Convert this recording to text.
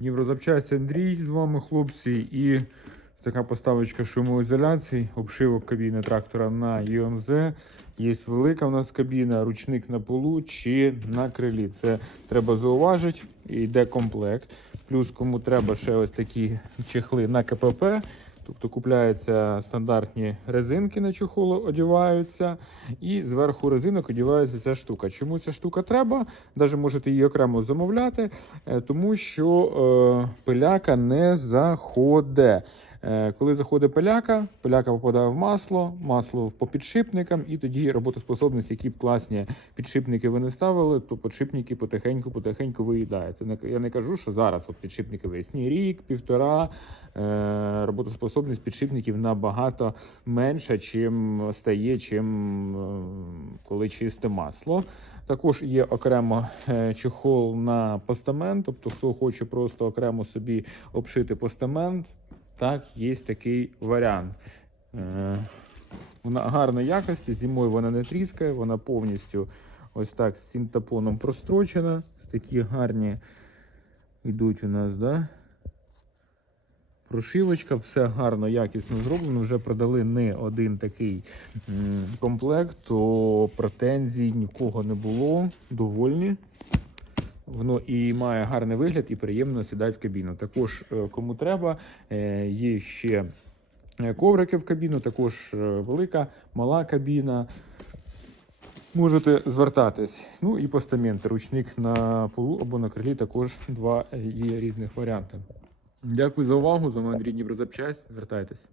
Дніпрозапчасть Андрій з вами, хлопці, і така поставочка шумоізоляції, обшивок кабіни трактора на ЮМЗ. Є велика в нас кабіна, ручник на полу чи на крилі. Це треба зауважити. Йде комплект. Плюс кому треба ще ось такі чехли на КПП. Тобто купляються стандартні резинки на чохол, одіваються, і зверху резинок одівається ця штука. Чому ця штука треба? Навіть можете її окремо замовляти, е, тому що е, пиляка не заходить. Е, Коли заходить пиляка, пиляка попадає в масло, масло по підшипникам, і тоді роботоспособність, які б класні підшипники ви не ставили, то підшипники потихеньку-потихеньку виїдаються. Я не кажу, що зараз от підшипники весні рік, півтора. е, Роботоспособність підшипників набагато менша, чим стає, чим е, коли чисте масло. Також є окремо чехол на постамент, тобто хто хоче просто окремо собі обшити постамент, так, є такий варіант. Е, Вона гарної якості, зимою вона не тріскає, вона повністю ось так з синтепоном прострочена. Такі гарні йдуть у нас, да? Прошивочка, все гарно, якісно зроблено. Вже продали не один такий комплект, то претензій нікого не було. Довольні. Воно і має гарний вигляд, і приємно сідати в кабіну. Також, е, кому треба, е, є ще е, коврики в кабіну, також велика, мала кабіна. Можете звертатись. Ну і постаменти. Ручник на полу або на крилі також два є різних варіанти. Дякую за увагу. З вами Андрій Дніпрозапчасть. Звертайтесь.